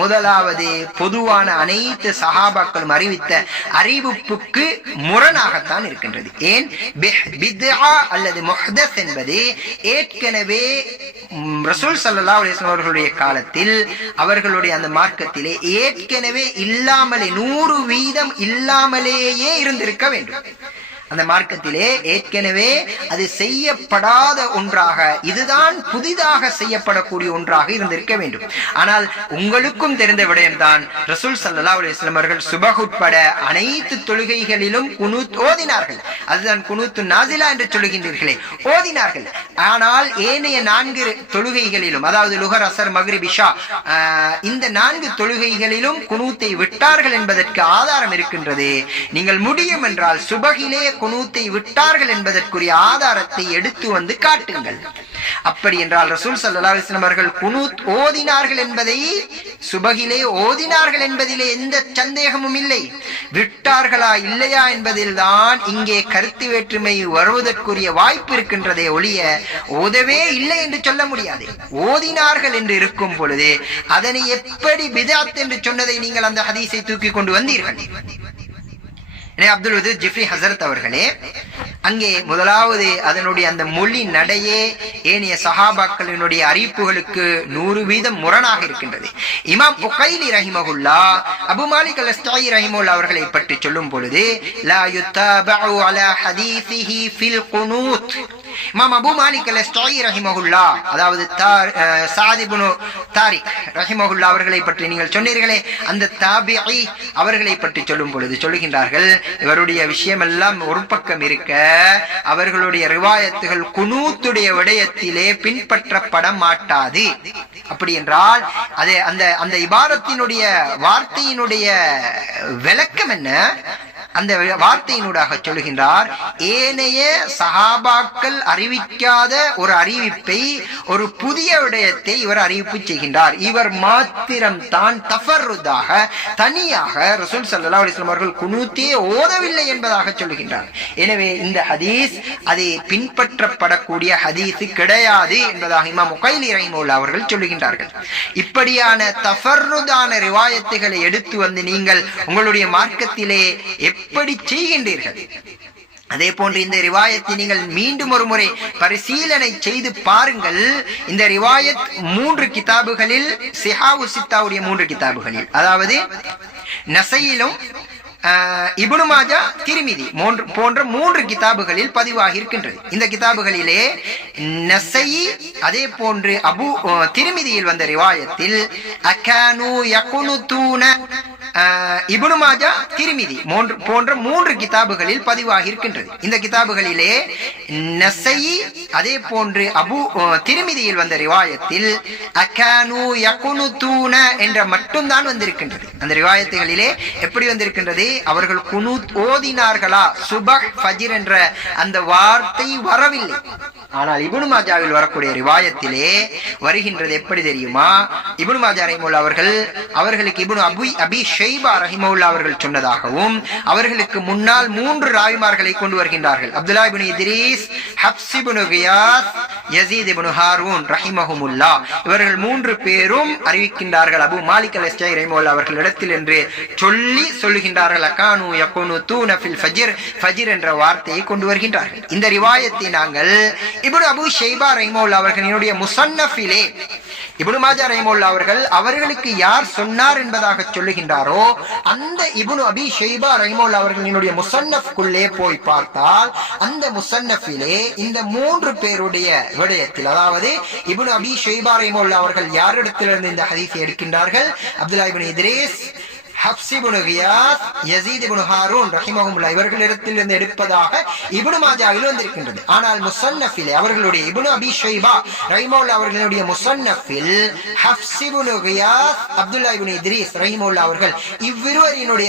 முதலாவது பொதுவான அனைத்து சஹாபாக்களும் அறிவித்த அறிவிப்புக்கு முரணாகத்தான் இருக்கின்றது. ஏன்? பித்ஆ அல்லது முஹ்தஸ் என்பது ஏற்கனவே ரசூல் ஸல்லல்லாஹு அலைஹி வஸல்லம் அவர்களுடைய காலத்தில் அவர்களுடைய அந்த மார்க்கத்திலே ஏற்கனவே இல்லாமலே 100% இல்லாமலேயே இருந்திருக்க வேண்டும். அந்த மார்க்கத்திலே ஏற்கனவே அது செய்யப்படாத ஒன்றாக, இதுதான் புதிதாக செய்யப்படக்கூடிய ஒன்றாக இருந்திருக்க வேண்டும். ஆனால் உங்களுக்கும் தெரிந்த விடயம்தான், ரசூல் ஸல்லல்லாஹு அலைஹி வஸல்லம் அவர்கள் சுபஹ் உட்பட அனைத்து தொழுகைகளிலும் குனூத் ஓதினார்கள். அதுதான் குனூத்து நாசிலா என்று சொல்லுகின்றீர்களே, ஓதினார்கள். ஆனால் ஏனைய 4 தொழுகைகளிலும், அதாவது லுஹர், அஸர், மக்ரிப், இஷா, இந்த 4 தொழுகைகளிலும் குனூத்தை விட்டார்கள் என்பதற்கு ஆதாரம் இருக்கின்றது. நீங்கள் முடியும் என்றால் சுபஹிலே குனூத்தை விட்டார்கள் என்பதற்குரிய ஆதாரத்தை எடுத்து வந்து காட்டுங்கள். அப்படி என்றால் ரசூல் ஸல்லல்லாஹு அலைஹி வஸல்லம் அவர்கள் குனூத் ஓதினார்கள் என்பதை, சுபஹிலே ஓதினார்கள் என்பதிலே எந்த சந்தேகமும் இல்லை. விட்டார்களா இல்லையா என்பதில் தான் இங்கே கருத்து வேற்றுமை வருவதற்குரிய வாய்ப்பு இருக்கின்றதே ஒழிய ஓதவே இல்லை என்று சொல்ல முடியாது. ஓதினார்கள் என்று இருக்கும் பொழுது அதனை எப்படி பித்அத் என்று சொன்னதை நீங்கள் அந்த ஹதீஸை தூக்கி கொண்டு வந்தீர்கள்? அப்துல் வதூத் ஜிஃப்ரி ஹஸரத் அவர்களே, அங்கே முதலாவது அதனுடைய அந்த மொழி நடையே ஏனைய சஹாபாக்களினுடைய அறிவிப்புகளுக்கு 100% முரணாக இருக்கின்றது. இமாம் உகைலி ரஹிமஹுல்லாஹ் அபூ மாலிக் அல்-அஸ்தாயி ரஹிமஹுல்லாஹ் அவர்களை பற்றி சொல்லும் பொழுது, லா யுத்தாபஉ அலா ஹதீஸிஹி ஃபில் குனூத், இமாம் அபூ மாலிக் அல்-அஷ்அரி ரஹிமஹுல்லாஹ், அதாவது ஸஅத் இப்னு தாரிக் ரஹிமஹுல்லாஹ் அவர்களை பற்றி நீங்கள் சொன்னீர்களே, அந்த தாபிஈ அவர்களை பற்றி சொல்லும் பொழுது சொல்லுகின்றார்கள், இவருடைய விஷயம் எல்லாம் ஒரு பக்கம் இருக்க, அவர்களுடைய ரிவாயத்துகள் குனூத்துடைய விடயத்திலே பின்பற்றப்பட மாட்டாது. அப்படி என்றால் அது அந்த இபாரத்தினுடைய வார்த்தையினுடைய விளக்கம் என்ன? அந்த வார்த்தையினூடாக சொல்லுகின்றார், ஏனைய சஹாபாக்கள் அறிவிக்காத ஒரு அறிவிப்பை, ஒரு புதிய விடயத்தை இவர் அறிவிப்பு செய்கின்றார். இவர் மாத்திரம் தான் தஃபர்ருதாக தனியாக ரசூல் ஸல்லல்லாஹு அலைஹி வஸல்லம் அவர்கள் குனூத்தே ஓதவில்லை என்பதாக சொல்லுகின்றார். எனவே இந்த ஹதீஸ் அதை பின்பற்றப்படக்கூடிய ஹதீஸ் கிடையாது என்பதாக இமாம் முகைலி ரஹிமஹுல்லாஹ் அவர்கள் சொல்லுகின்றார்கள். இப்படியான தஃபர்ருதான ரிவாயத்துகளை எடுத்து வந்து நீங்கள் உங்களுடைய மார்க்கத்திலே எப்படி செய்கின்றீர்கள்? அதே போன்று இந்த ரிவாயத்தை நீங்கள் மீண்டும் ஒரு முறை பரிசீலனை செய்து பாருங்கள். இந்த ரிவாயத் 3 கிதாபுகளில், சிஹாவு சித்தாவுடைய 3 கிதாபுகளில், அதாவது நசையிலும் இப்னு மாஜா, திர்மிதி போன்ற 3 கிதாபுகளில் பதிவாகி இருக்கின்றது. இந்த கிதாபுகளிலே நசையி அதே போன்று திர்மிதியில் வந்த ரிவாயத்தில் அகானு யகுனுதூன, இப்னு மாஜா, திர்மிதி போன்ற 3 கிதாபுகளில் பதிவாகி இருக்கின்றது. இந்த கிதாபுகளிலே நசையி அதே போன்று திர்மிதியில் வந்த ரிவாயத்தில் அகானு யகுனுதூன என்ற மட்டும்தான் வந்திருக்கின்றது. அந்த ரிவாயத்துகளிலே எப்படி வந்திருக்கின்றது? அவர்கள் குனூத் ஓதினார்களா, சுபஹ், ஃபஜ்ர் என்ற அந்த வார்த்தை வரவில்லை. ஆனால் இப்னு மாஜாவில் வரக்கூடிய ரிவாயத்திலே வருகின்றது எப்படி தெரியுமா? இப்னு மாஜா ரஹிமஹுல்லாஹ் அவர்களுக்கு இப்னு அபி ஷைபா ரஹிமஹுல்லாஹ் அவர்கள் சொன்னதாகவும், அவர்களுக்கு முன்னால் 3 ராவிமார்களை கொண்டு வருகின்றார்கள். அப்துல்லாஹ் இப்னு இத்ரீஸ், ஹப்ஸ் இப்னு கியாஸ், யஸீத் இப்னு ஹாரூன் ரஹிமஹுமுல்லாஹ், இவர்கள் 3 பேரும் அறிவிக்கின்றார்கள் அபூ மாலிக் அல்-அஷ்அரி ரஹிமஹுல்லாஹ் அவர்களிடத்தில் என்று சொல்லுகின்றார்கள். அகானு யகுனுதூன ஃபில் ஃபஜ்ர், ஃபஜ்ர் என்ற வார்த்தையை கொண்டு வருகின்றார்கள். இந்த ரிவாயத்தை நாங்கள் இப்னு அபூ ஷைபா ரஹிமஹுல்லாஹ் அவர்களினுடைய முஸன்னஃபிலே, இப்னு மாஜா ரஹிமஹுல்லாஹ் அவர்களுக்கு யார் சொன்னார் என்பதாக சொல்லுகின்றாரோ அந்த இப்னு அபி ஷைபா ரஹிமஹுல்லாஹ் அவர்களினுடைய முஸன்னஃப்குள்ளே போய் பார்த்தால் அந்த முஸன்னஃபிலே இந்த 3 பேருடைய விடயத்தில், அதாவது இப்னு அபி ஷைபா ரஹிமஹுல்லாஹ் அவர்கள் யாரிடத்திலிருந்து இந்த ஹதீஸை எடுக்கின்றார்கள்? அப்துல்லாஹ் இப்னு இத்ரீஸ், ஹப்ஸ் இப்னு கியாஸ், யஸீத் இப்னு ஹாரூன் ரஹிமஹுல்லாஹ் இவர்களிடத்திலிருந்து எடுப்பதாக இப்னு மாஜாவில் வந்திருக்கின்றது. ஆனால் முஸன்னஃபிலே அவர்களுடைய இப்னு அபி ஷைபா ரஹிமஹுல்லாஹ் அவர்களுடைய முஸன்னஃபில் ஹப்ஸ் இப்னு கியாஸ், அப்துல்லாஹ் இப்னு இத்ரீஸ் ரஹிமஹுல்லாஹ் அவர்கள் இவ்விருவரினுடைய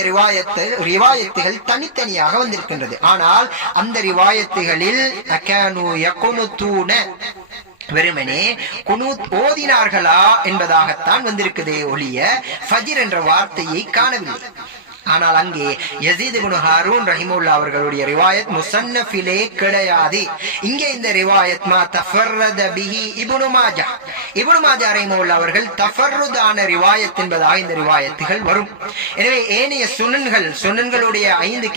ரிவாயத்துகள் தனித்தனியாக வந்திருக்கின்றது. ஆனால் அந்த ரிவாயத்துகளில் அகானு யகுனுதூன, வெறுமனே குனூத் ஓதினார்களா என்பதாகத்தான் வந்திருக்குதே ஒழிய ஃபஜ்ர் என்ற வார்த்தையை காணவில்லை. ஆனால் அங்கே யஸீத் இப்னு ஹாரூன் ரஹிமஹுல்லாஹ் அவர்களுடைய ரிவாயத் முஸன்னஃபிலே கிடையாது. இங்கே இந்த ரிவாயத் மா தஃபர்ரத பிஹி இப்னு மாஜா, இப்னு மாஜா ரஹிமஹுல்லாஹ் அவர்கள் தஃபர்ருதான ரிவாயத் என்பதாக இந்த ரிவாயத்துகள் வரும். எனவே ஏனைய சுனன்களுடைய 5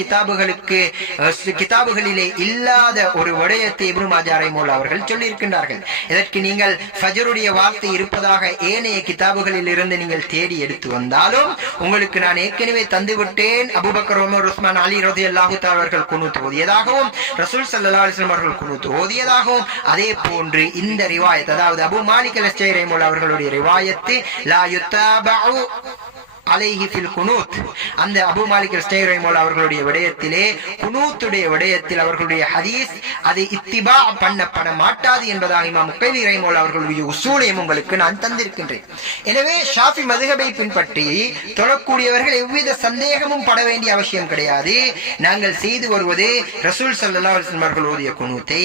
கிதாபுகளிலே இல்லாத ஒரு விடயத்தை இப்னு மாஜா ரஹிமஹுல்லாஹ் அவர்கள் சொல்லி இருக்கின்றார்கள். இதற்கு நீங்கள் ஃபஜ்ருடைய வார்த்தை இருப்பதாக ஏனைய கிதாபுகளில் இருந்து நீங்கள் தேடி எடுத்து வந்தாலும் உங்களுக்கு நான் ஏற்கனவே தந்து விட்டேன். அபூபக்கர், உமர், உஸ்மான், அலி ரலியல்லாஹு தஆலா அவர்கள் குனூத் ஓதியதாகவும், ரசூல் ஸல்லல்லாஹு அலைஹி வஸல்லம் அவர்கள் குனூத் ஓதியதாகவும், அதே போன்று இந்த ரிவாயத், அதாவது அபூ மாலிக் அல்-அஷ்அரி ரஹிமஹுல்லாஹ் அவர்களுடைய ரிவாயத் லா யுத்தாபஉ அலைஹி ஃபில் குனூத், அந்த அபூ மாலிக் அல்-அஷ்அரி ரஹிமஹுல்லாஹ் அவர்களுடைய விடயத்திலே குனூத்துடைய விடயத்தில் அவர்களுடைய ஹதீஸ் அதை இத்திபா பண்ணப்பட மாட்டாது என்பதாக இமாம் முகைலி ரஹிமஹுல்லாஹ் அவர்களுடைய உசூலையும் உங்களுக்கு நான் தந்திருக்கின்றேன். எனவே ஷாஃபி மதுஹபை பின்பற்றி தொழக்கூடியவர்கள் எவ்வித சந்தேகமும் பட வேண்டிய அவசியம் கிடையாது. நாங்கள் செய்து வருவது ரசூல் ஸல்லல்லாஹு அலைஹி வஸல்லம் அவர்கள் ஓதிய குனூத்தை,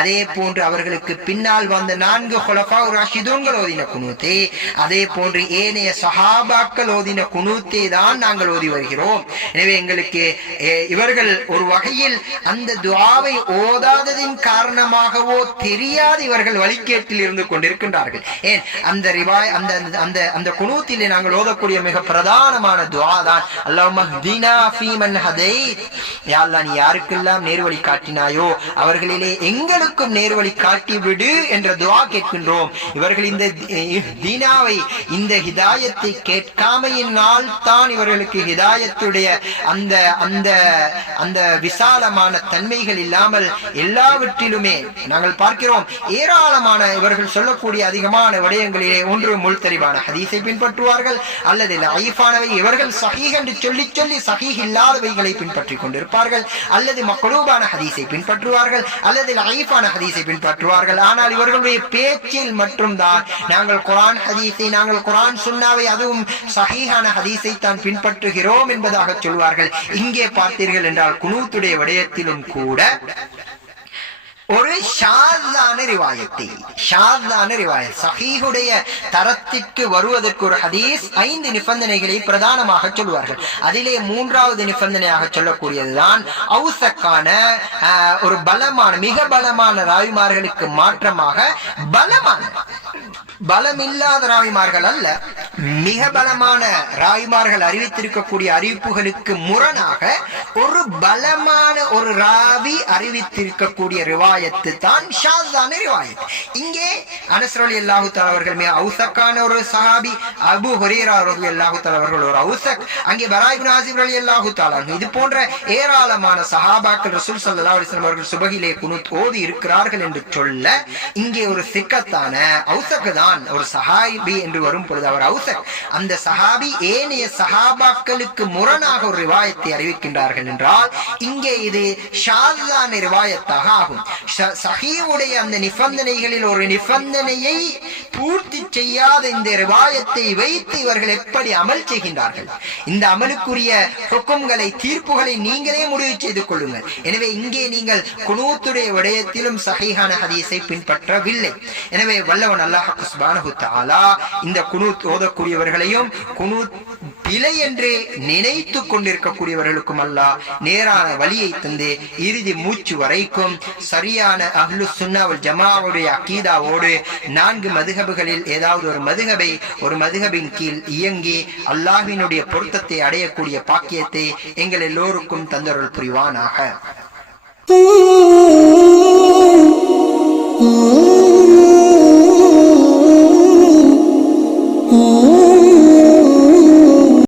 அதே போன்று அவர்களுக்கு பின்னால் வந்த 4 குலஃபா ராஷிதூன்கள் ஓதின குனூத்தை, அதே போன்று ஏனைய சஹாபாக்கள் ஓதின குனூத்தை தான் நாங்கள் ஓதி வருகிறோம். எனவே எங்களுக்கு இவர்கள் ஒரு வகையில் அந்த துஆவை ஓதாததின் காரணமாகவோ தெரியாது இவர்கள் வழிகேட்டில் இருந்து கொண்டிருக்கின்றார்கள். ஏன் அந்த குனூத்திலே நாங்கள் ஓதக்கூடிய மிக பிரதானமான துஆ தான் அல்லாஹும்ம ஹ்தினா ஃபீமன் ஹதைத், யா அல்லாஹ் நீ யாருக்கெல்லாம் நேர்வழி காட்டினாயோ அவர்களிலே எங்களுக்கும் நேர்வழி காட்டி விடு என்ற துஆ கேட்கின்றோம். இவர்கள் இந்த தீனாவை, இந்த ஹிதாயத்தை கேட்காமையின் தான் இவர்களுக்கு ஹிதாயத்துடைய அந்த அந்த அந்த விசாலமான தன்மைகள் இல்லாமல் எல்லாவற்றிலுமே நாங்கள் பார்க்கிறோம். ஏராளமான இவர்கள் சொல்லக்கூடிய அதிகமான விடயங்களிலே ஒன்று முல்தரிபான ஹதீஸை பின்பற்றுவார்கள், அல்லது லைஃபானவை இவர்கள் சஹீஹ் என்று சொல்லி சொல்லி சஹீஹ் இல்லாதவைகளை பின்பற்றிக் கொண்டிருப்பார்கள், அல்லது மக்லூபான ஹதீஸை பின்பற்றுவார்கள், அல்லது லைஃபான ஹதீஸை பின்பற்றுவார்கள். ஆனால் இவர்களுடைய பேச்சில் மட்டும்தான் நாங்கள் குர்ஆன் ஹதீஸை, நாங்கள் குர்ஆன் சுன்னாவை, அதுவும் சஹீஹான ஹதீஸை தான் பின்பற்றுகிறோம் என்பதாக சொல்வார்கள். இங்கே பார்த்தீர்கள் என்றால் குனூத்துடைய விடயத்திலும் கூட ஒரு ஷாஸான ரிவாயத்தை, சஹீஹுடைய தரத்திற்கு வருவதற்கு ஒரு ஹதீஸ் 5 நிபந்தனைகளை பிரதானமாக சொல்வார்கள். அதிலே 3வது நிபந்தனையாக சொல்லக்கூடியதுதான் அவுசக்கான ஒரு பலமான, மிக பலமான ராவிமார்களுக்கு மாற்றமாக பலமில்லாத ராவிமார்கள் அல்ல, மிக பலமான ராவிமார்கள் அறிவித்திருக்கக்கூடிய அறிவிப்புகளுக்கு முரணாக ஒரு பலமான ஒரு ராவி அறிவித்திருக்கக்கூடிய ரிவாயத்து தான் ஷாஸான ரிவாயத். இங்கே அனஸ் ரலியல்லாஹு தஆலா அவர்கள் மிக அவுசக்கான ஒரு சஹாபி, அபூ ஹுரைரா ரலியல்லாஹு தஆலா அவர்கள் ஒரு அவுசக், அங்கே பரா இப்னு ஆசிப் ரலியல்லாஹு தஆலா, இது போன்ற ஏராளமான சஹாபாக்கள் ரசூல் ஸல்லல்லாஹு அலைஹி வஸல்லம் அவர்கள் சுபஹிலே குனூத் ஓதி இருக்கிறார்கள் என்று சொல்ல, இங்கே ஒரு சிக்கத்தான அவுசக் தான் ஒரு சஹாபி என்று வரும் பொழுது அவர் அவுசக், அந்த சஹாபி ஏனைய சஹாபாக்களுக்கு முரணாக ஒரு ரிவாயத்தை அறிவிக்கின்றார்கள் என்றால் இங்கே இது ஷாஸான ரிவாயத்தாக ஆகும். சஹீஹுடைய அந்த நிபந்தனைகளில் ஒரு நிபந்தனையை பூர்த்தி செய்யாத இந்த ரிவாயத்தை வைத்து இவர்கள் எப்படி அமல் செய்கின்றார்கள்? இந்த அமலுக்குரிய ஹுக்கும்களை, தீர்ப்புகளை நீங்களே முடிவு செய்து கொள்ளுங்கள். எனவே இங்கே நீங்கள் குனூத்துடைய விடயத்திலும் சஹீஹான ஹதீஸை பின்பற்றவில்லை. எனவே வல்லவன் அல்லாஹ் சுப்ஹானஹு தஆலா இந்த குனூத் ஓதக்கூடியவர்களையும் குனூத் பிழை என்று நினைத்து கொண்டிருக்கக்கூடியவர்களுக்கும் அல்லாஹ் நேரான வழியை தந்து இறுதி மூச்சு வரைக்கும் சரியான அஹ்லு சுன்னா வல் ஜமாஅவுடைய அகீதாவோடு 4 மதுஹபுகளில் ஏதாவது ஒரு மதுஹபின் கீழ் இயங்கி அல்லாஹ்வினுடைய பொருத்தத்தை அடையக்கூடிய பாக்கியத்தை எங்கள் எல்லோருக்கும் தந்தருள் புரிவானாக.